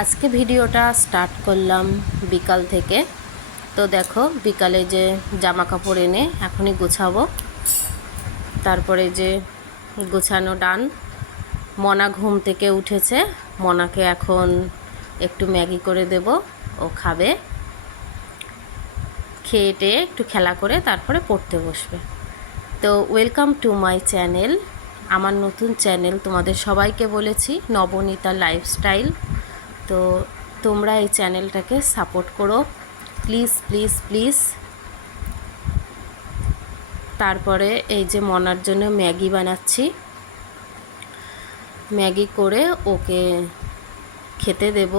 আজকে ভিডিওটা স্টার্ট করলাম বিকাল থেকে। তো দেখো বিকালে যে জামা কাপড় এনে এখনই গোছাবো। তারপরে যে গোছানো ডান। মনা ঘুম থেকে উঠেছে, মনাকে এখন একটু ম্যাগি করে দেব, ও খাবে। খেয়ে টেয়ে একটু খেলা করে তারপরে পড়তে বসবে। তো ওয়েলকাম টু মাই চ্যানেল, আমার নতুন চ্যানেল। তোমাদের সবাইকে বলেছি নবনীতা লাইফস্টাইল। তো তোমরা এই চ্যানেলটাকে সাপোর্ট করো প্লিজ প্লিজ প্লিজ। তারপরে এই যে মনার জন্য ম্যাগি বানাচ্ছি, ম্যাগি করে ওকে খেতে দেব।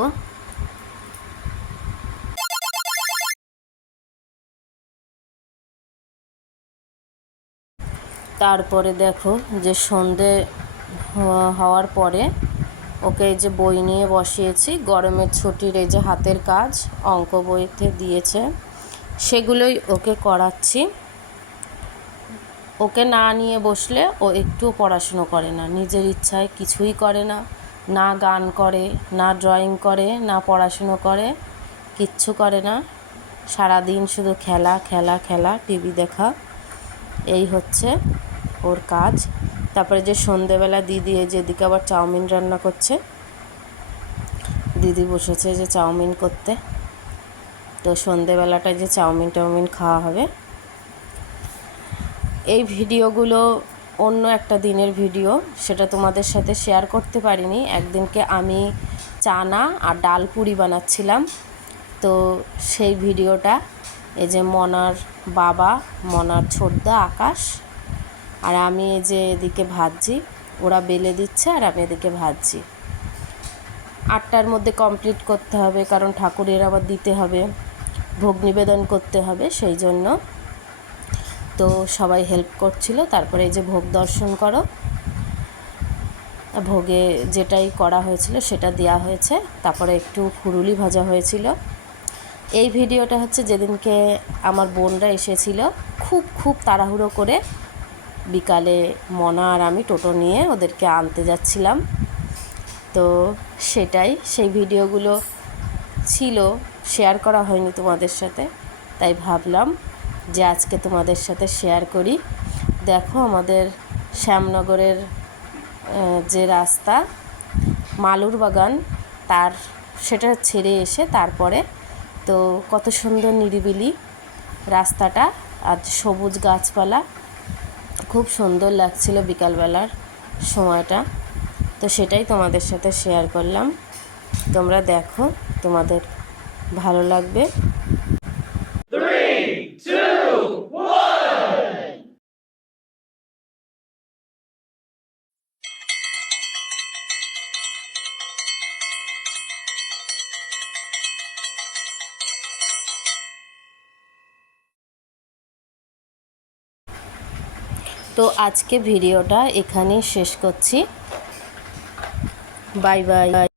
তারপরে দেখো যে সন্ধে হওয়ার পরে ওকে এই যে বই নিয়ে বসিয়েছি। গরমের ছুটির এই যে হাতের কাজ অঙ্ক বইতে দিয়েছে, সেগুলোই ওকে করাচ্ছি। ওকে না নিয়ে বসলে ও একটুও পড়াশুনো করে না, নিজের ইচ্ছায় কিছুই করে না। না গান করে, না ড্রয়িং করে, না পড়াশুনো করে, কিচ্ছু করে না। সারাদিন শুধু খেলা খেলা খেলা, টিভি দেখা, এই হচ্ছে ওর কাজ। তারপরে যে সন্ধেবেলা দিদি এই যেদিকে আবার চাউমিন রান্না করছে, দিদি বসেছে যে চাউমিন করতে। তো সন্ধেবেলাটায় যে চাউমিন খাওয়া হবে। এই ভিডিওগুলো অন্য একটা দিনের ভিডিও, সেটা তোমাদের সাথে শেয়ার করতে পারিনি। একদিনকে আমি চানা আর ডাল পুরি বানাচ্ছিলাম, তো সেই ভিডিওটা এই যে মনার বাবা, মনার ছোটদা আকাশ আর আমি এই যে এদিকে ভাজছি। ওরা বেলে দিচ্ছে আর আমি এদিকে ভাজছি। 8টার মধ্যে কমপ্লিট করতে হবে, কারণ ঠাকুরের আবার দিতে হবে, ভোগ নিবেদন করতে হবে, সেই জন্য। তো সবাই হেল্প করছিল। তারপরে এই যে ভোগ দর্শন করো, ভোগে যেটাই করা হয়েছিল সেটা দেওয়া হয়েছে। তারপরে একটু ফুরুলি ভাজা হয়েছিল। এই ভিডিওটা হচ্ছে যেদিনকে আমার বোনরা এসেছিল, খুব তাড়াহুড়ো করে বিকালে মনা আর আমি টোটো নিয়ে ওদেরকে আনতে যাচ্ছিলাম। তো সেই ভিডিওগুলো ছিল, শেয়ার করা হয়নি তোমাদের সাথে, তাই ভাবলাম যে আজকে তোমাদের সাথে শেয়ার করি। দেখো আমাদের শ্যামনগরের যে রাস্তা মালুর বাগান, সেটা ছেড়ে এসে তারপরে তো কত সুন্দর নিরিবিলি রাস্তাটা, আর সবুজ গাছপালা, খুব সুন্দর লাগছিল বিকালবেলার সময়টা। তো সেটাই তোমাদের সাথে শেয়ার করলাম। তোমরা দেখো, তোমাদের ভালো লাগবে। 3, 2, 1. তো আজকে ভিডিওটা এখানেই শেষ করছি। Bye bye.